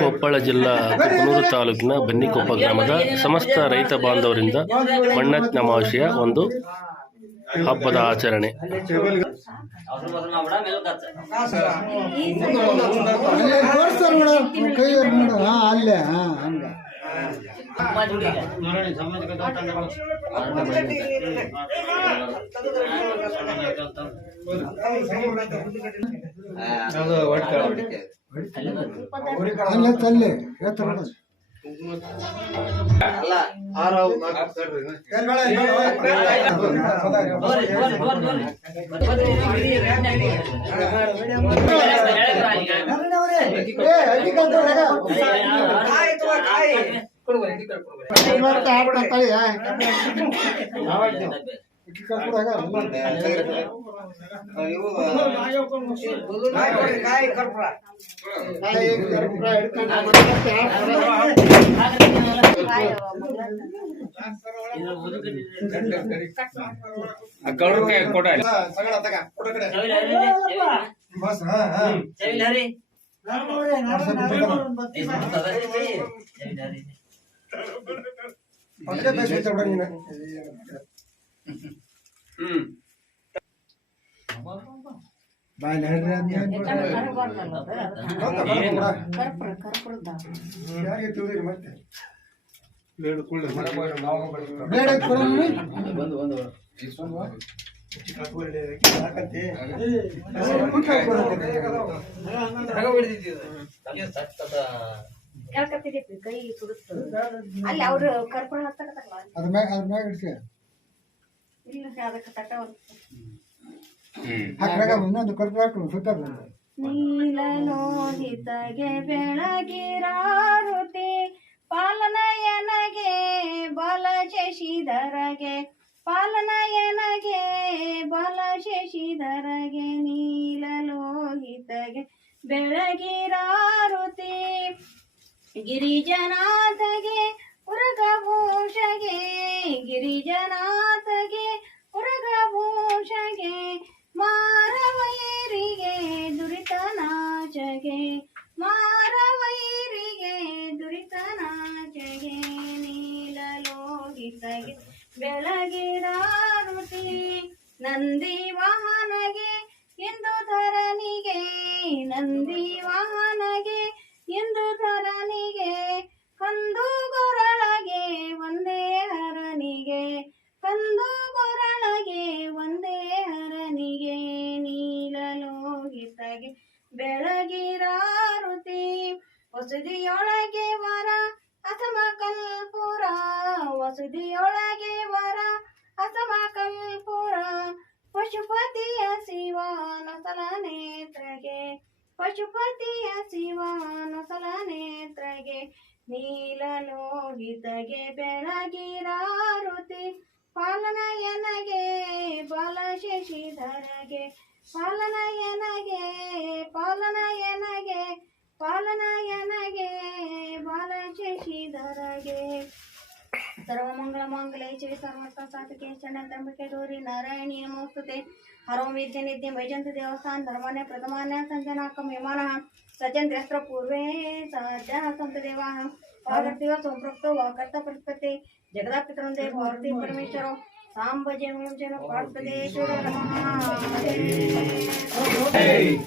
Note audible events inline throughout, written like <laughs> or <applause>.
ಕೊಪ್ಪಳ ಜಿಲ್ಲಾ ಕುಕನೂರು ತಾಲೂಕಿನ ಬನ್ನಿಕೊಪ್ಪ ಗ್ರಾಮದ ಸಮಸ್ತ ರೈತ ಬಾಂಧವರಿಂದ ಮಣ್ಣತ್ ನಮಾವಾಶೆಯ ಒಂದು ಹಬ್ಬದ ಆಚರಣೆ. ಬಸರ ಮಾಡ್ಬೇಡ ಮೇಲೆ ಕಚ್ಚ ಅಲ್ಲೇ ತೋರಿಸ್ತಾರೆ ನೋಡ ಕೈ ನೋಡ ಹಾ ಅಲ್ಲೇ ಹಾ ಹಂಗ ತುಂಬಾ ಜುಡಿಗೆ ಅಲ್ಲೇ ಬೇಡ ಕೈ ಸುಡುತ್ತ ಅಲ್ಲಿ ಅವ್ರು ಕರ್ಕೊಂಡು ಹತ್ತಕತ್ತಾರಲ್ಲ ಅದ್ರ ಮ್ಯಾಗ ಅದ್ರ ಮ್ಯಾಗ ಇಡ್ಸಿ ಇಲ್ಲ ಅದಕ್ಕೆ ತಟ್ಟ ಹಾಕ್ರಾಗ ಇನ್ನೊಂದು ಕರ್ಪೂರ ಸುತ್ತ ನೀಲ ಲೋಹಿತಗೆ ಬೆಳಗಿರಾರುತಿ ಪಾಲನಯನಗೆ ಬಲ ಶಶಿಧರಗೆ ಪಾಲನಯನಗೆ ಬಲ ಶಶಿಧರಗೆ ನೀಲಲೋಹಿತಗೆ ಬೆಳಗಿರಾರುತಿ ಗಿರಿಜನಾಥಗೆ ಉರಗಭೂಷಗೆ ಗಿರಿಜನಾಥಗೆ ಉರಗಭೂಷಗೆ ಮಾರವೈರಿಗೆ ದುರಿತ ನಾಚಗೆ ಮಾರವೈರಿಗೆ ದುರಿತನಾಚಗೆ ನೀಲ ಲೋಹಿತಗೆ ಬೆಳಗಿರಾರುತಿ ನಂದಿ ವಾಹನಗೆ ಎಂದು ಧರನಿಗೆ ನಂದಿ ವಾಹನಗೆ ಎಂದು ಧರನಿಗೆ ಕಂದು ಕಂದು ಗೊರಳಗೆ ಒಂದೇ ಹರನಿಗೆ ನೀಲ ಲೋಹಿತಗೆ ಬೆಳಗಿರಾರುತಿ ವಸುದಿಯೊಳಗೆ ವರ, ಅಸಮ ಕಲ್ಪುರ. ವಸದಿಯೊಳಗೆ ವರ, ಅಸಮ ಕಲ್ಪುರ. ಪಶುಪತಿಯ ಶಿವ ನಸಲ ನೇತ್ರಗೆ, ಪಶುಪತಿಯ ಶಿವ ನಸಲ ನೇತ್ರಗೆ ನೀಲ ಲೋಹಿತಗೆ ಬೆಳಗಿರಾರುತಿ ಪಾಲನಯನಗೆ ಬಲ ಶಶಿಧರಗೆ ಪಾಲನಯನಗೆ ಪಾಲನಯನಗೆ ಪಾಲನಯನಗೆ ಬಲ ಶಶಿಧರಗೆ ಸರ್ವಮಂಗಳ ಮಂಗಲೇ ಶಿವ ಸರ್ವಸ್ವ ಸಾಧಕೆ ಚಂಡಂತ್ರಂಬಿಕೆ ಗೌರಿ ನಾರಾಯಣಿ ನಮೋಸ್ತುತೆ ಹರಂ ವಿದ್ಯೆ ನಿತ್ಯ ವೈಜಂತ ದೇವಸ್ಥಾನ ಧರ್ಮನೆ ಪ್ರಥಮಾನ್ಯ ಸಂಜನಾಕಂ ಯಮಾನಃ ಸಜ್ಜಂತ್ರ್ಯಸ್ತ್ರ ಪೂರ್ವೇ ಸಜ್ಜನ ಸಂತ ದೇವಾಃ ಪಾದರ್ತಿವ ಸಂಪೃಕ್ತೋ ವಾಕರ್ತ ಪ್ರಸ್ಪತೆ ಜಗದಾಪಿತರಂದೇ ಭಾರತೀ ಪರಮೇಶ್ವರ ಸಾಂಬ ಜನ ಪಾರ್ಥದೇಶ್ವರ ನಮಃ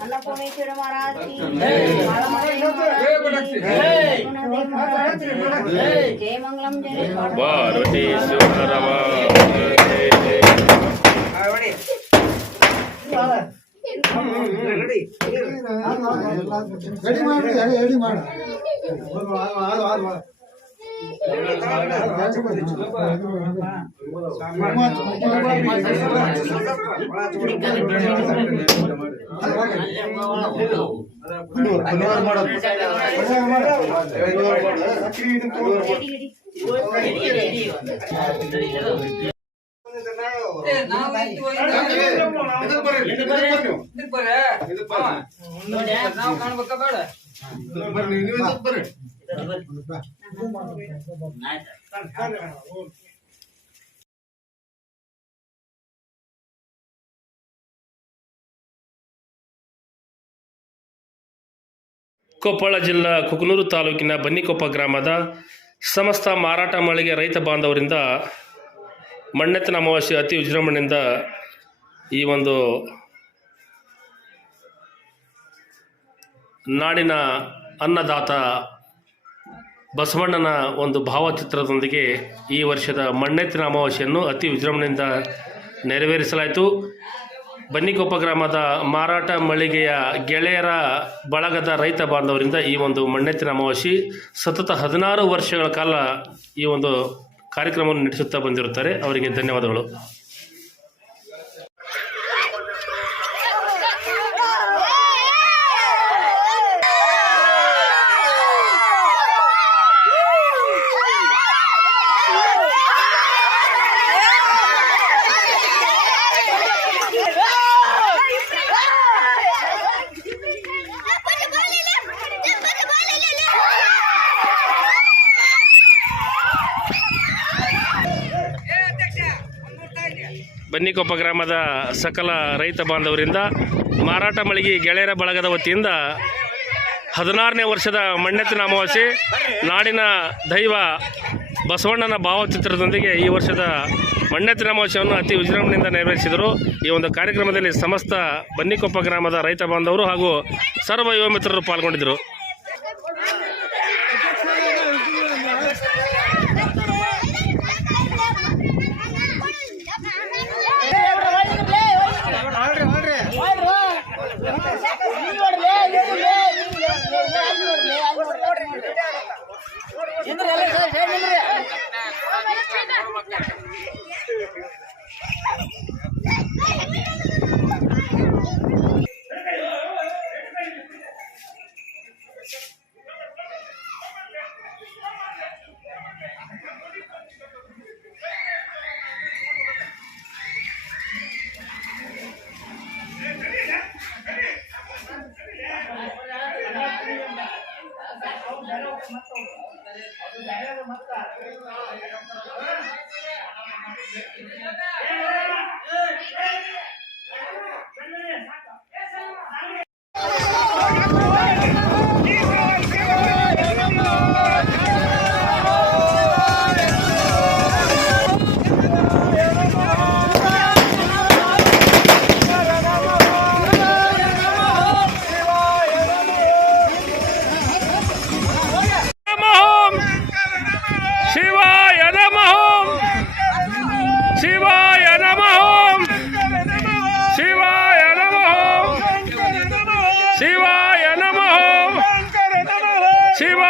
ಅನ್ನಪೂರ್ಣೇಶ್ವರ ಮಹಾರಾಜ್ ಕಿ ಮಹಾರಾಜ್ ಜಯ ಮಂಗಲಂ ಜಯ ಪಾರ್ವತಿ ಶಿವರಮ ರೆಡಿ ಮಾಡಿ ರೆಡಿ ಮಾಡ ಮಾಡೋದು ನಾವು ಕಾಣ್ಬೇಕ ಬೇಡ. ಕೊಪ್ಪಳ ಜಿಲ್ಲಾ ಕುಕನೂರು ತಾಲೂಕಿನ ಬನ್ನಿಕೊಪ್ಪ ಗ್ರಾಮದ ಸಮಸ್ತ ಮಾರಾಟ ಮಳಿಗೆ ರೈತ ಬಾಂಧವರಿಂದ ಮಣ್ಣೆತ್ತನ ಅಮಾವಾಸ್ಯೆ ಅತಿ ವಿಜೃಂಭಣೆಯಿಂದ ಈ ಒಂದು ನಾಡಿನ ಅನ್ನದಾತ ಬಸವಣ್ಣನ ಒಂದು ಭಾವಚಿತ್ರದೊಂದಿಗೆ ಈ ವರ್ಷದ ಮಣ್ಣೆತ್ತಿನ ಅಮಾವಾಸ್ಯೆಯನ್ನು ಅತಿ ವಿಜೃಂಭಣೆಯಿಂದ ನೆರವೇರಿಸಲಾಯಿತು. ಬನ್ನಿಕೊಪ್ಪ ಗ್ರಾಮದ ಮಾರಾಟ ಮಳಿಗೆಯ ಗೆಳೆಯರ ಬಳಗದ ರೈತ ಬಾಂಧವರಿಂದ ಈ ಒಂದು ಮಣ್ಣೆತ್ತಿನ ಅಮಾವಾಸ್ಯೆ ಸತತ ಹದಿನಾರು ವರ್ಷಗಳ ಕಾಲ ಈ ಒಂದು ಕಾರ್ಯಕ್ರಮವನ್ನು ನಡೆಸುತ್ತಾ ಬಂದಿರುತ್ತಾರೆ. ಅವರಿಗೆ ಧನ್ಯವಾದಗಳು. ಬನ್ನಿಕೊಪ್ಪ ಗ್ರಾಮದ ಸಕಲ ರೈತ ಬಾಂಧವರಿಂದ ಮಾರಾಟ ಮಳಿಗೆ ಗೆಳೆಯರ ಬಳಗದ ವತಿಯಿಂದ ಹದಿನಾರನೇ ವರ್ಷದ ಮಣ್ಣೆತ್ತಿನ ಅಮಾವಾಸ್ಯೆ, ನಾಡಿನ ದೈವ ಬಸವಣ್ಣನ ಭಾವಚಿತ್ರದೊಂದಿಗೆ ಈ ವರ್ಷದ ಮಣ್ಣೆತ್ತಿನ ಅಮಾವಾಸ್ಯವನ್ನು ಅತಿ ವಿಜೃಂಭಣೆಯಿಂದ ನೆರವೇರಿಸಿದರು. ಈ ಒಂದು ಕಾರ್ಯಕ್ರಮದಲ್ಲಿ ಸಮಸ್ತ ಬನ್ನಿಕೊಪ್ಪ ಗ್ರಾಮದ ರೈತ ಬಾಂಧವರು ಹಾಗೂ ಸರ್ವ ಯುವ ಮಿತ್ರರು ಪಾಲ್ಗೊಂಡಿದ್ದರು.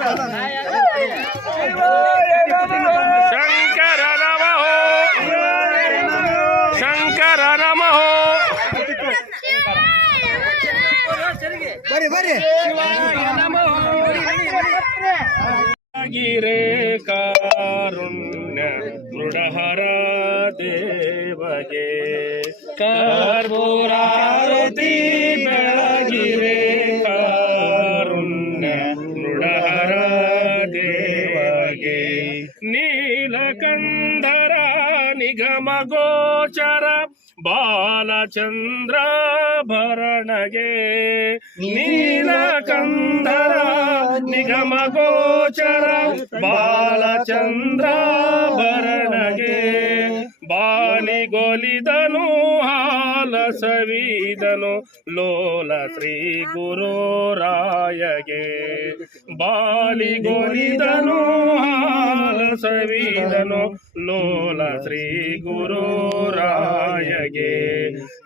शंकर राम हो। शंकर राम हो। बरे बरे गिरे कारुण्य मृडहर देवगे। कर्पूरारती ನಿಗಮ ಗೋಚರ ಬಾಲಚಂದ್ರ ಭರಣಗೆ. ನೀಲಕಂಧರ ನಿಗಮ ಗೋಚರ ಬಾಲಚಂದ್ರ ಭರಣಗೆ. ಬಾಲಿಗೊಲಿದನು, ಹಾಲ ಸವಿದನು, ಲೋಲ ಶ್ರೀ ಗುರು ರಾಯಗೆ. ಬಾಲಿಗೊಲಿದನು ಸವಿದನು ಲೋಲ ಶ್ರೀ ಗುರು ರಾಯಗೆ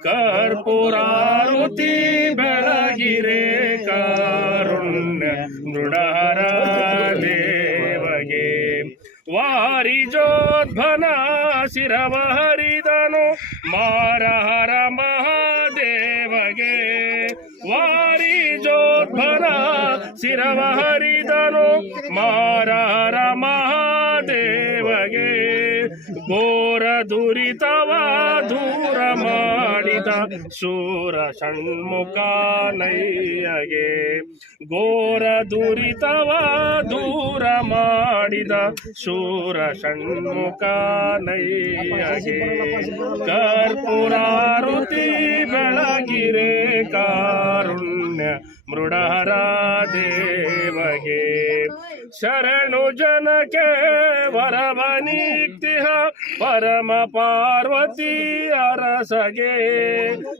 ಕರ್ಪೂರಾರುತಿ ಬೆಳಗಿರೆ ಕಾರುಣ್ಯ ಮೃಡಹರ ದೇವಗೆ ವಾರಿಜೋದ್ಭನ ಶಿರವ ಹರಿದನು ಮಾರಹರ ಮಹಾದೇವಗೆ ವಾರಿಜೋದ್ಭನ ಶಿರವ ಹರಿದನು ಮಾರಹರ ಮಹಾದೇವಗೆ ಘೋರ ದುರಿತವ ದೂರ ಮಾಡಿದ ಶೂರ ಷಣ್ಮುಖ ನೈಯಗೆ ಘೋರ ದುರಿತವ ದೂರ ಮಾಡಿದ ಶೂರ ಷಣ್ಮುಖ ನೈಯಗೆ ಕರ್ಪುರಾರುತಿ ಬೆಳಗಿರೆ ಕಾರುಣ್ಯ ಮೃಡಹರ ದೇವಗೆ. ಶರಣು ಜನಕ್ಕೆ ವರವನೀಕ್ತಿಹ ಪರಮ ಪಾರ್ವತಿ ಅರಸಗೆ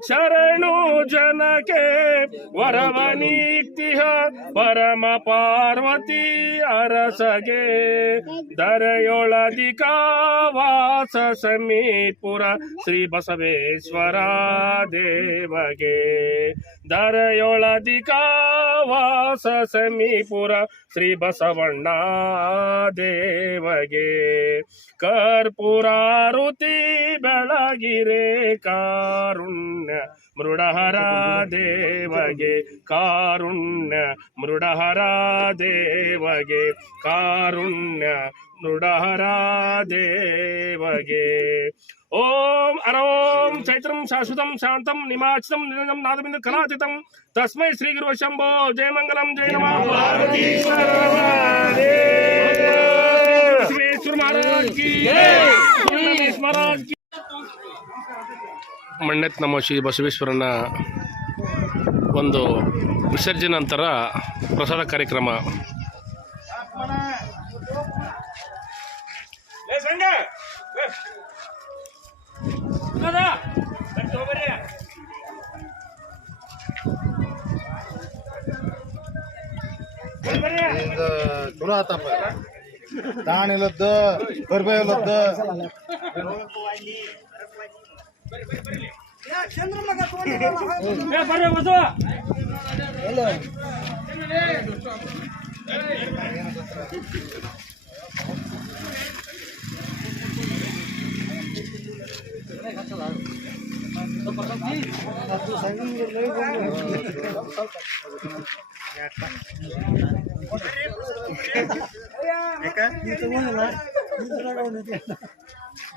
ಶರಣು ಜನಕ್ಕೆ ವರವನೀಕ್ತಿಹ ಪರಮ ಪಾರ್ವತಿ ಅರಸಗೆ ದರೆಯೊಳದಿಕ ವಾಸ ಸಮೀಪುರ ಶ್ರೀ ಬಸವೇಶ್ವರ ದೇವಗೆ ದರೆಯೊಳದಿಕ ವಾಸ ಸಮೀಪುರ ಶ್ರೀ ಬಸವಣ್ಣ ದೇವಗೆ. ಕರ್ಪೂರಾರುತಿ ಬೆಳಗಿರೆ ಕಾರುಣ್ಯ ಮೃಡಹರ ದೇವಗೆ. ಕಾರುಣ್ಯ ಮೃಡಹರ ದೇವಗೆ. ಕಾರುಣ್ಯ ದೇವಗೆ ಓಂ ಅರೋಂ ಚೈತ್ರಂ ಶಾಶ್ವತಂ ಶಾಂತಂ ನಿಮಾಚಿತಂ ನಿರಂಜಂ ನಾದಬಿಂದು ಕಲಾಚಿತಂ ತಸ್ಮೈ ಶ್ರೀ ಗುರು ಶಂಭೋ ಜಯ ಮಂಗಲಂ ಜಯ ನಮಃ. ಮಣ್ಣೆತ್ ನಮ್ಮ ಶ್ರೀ ಬಸವೇಶ್ವರನ ಒಂದು ವಿಸರ್ಜನೆ ನಂತರ ಪ್ರಸಾದ ಕಾರ್ಯಕ್ರಮ. ಚಲೋ ಆತಪ್ಪ ದಾಣ ಇಲ್ಲದ್ದು ಬರ್ಬೇ ಇಲ್ಲದ್ದು ಬರ್ರಿ ಬಸು ಎಲ್ಲ Ya kan? kan Itu mana lah. Itu kan, lah <laughs>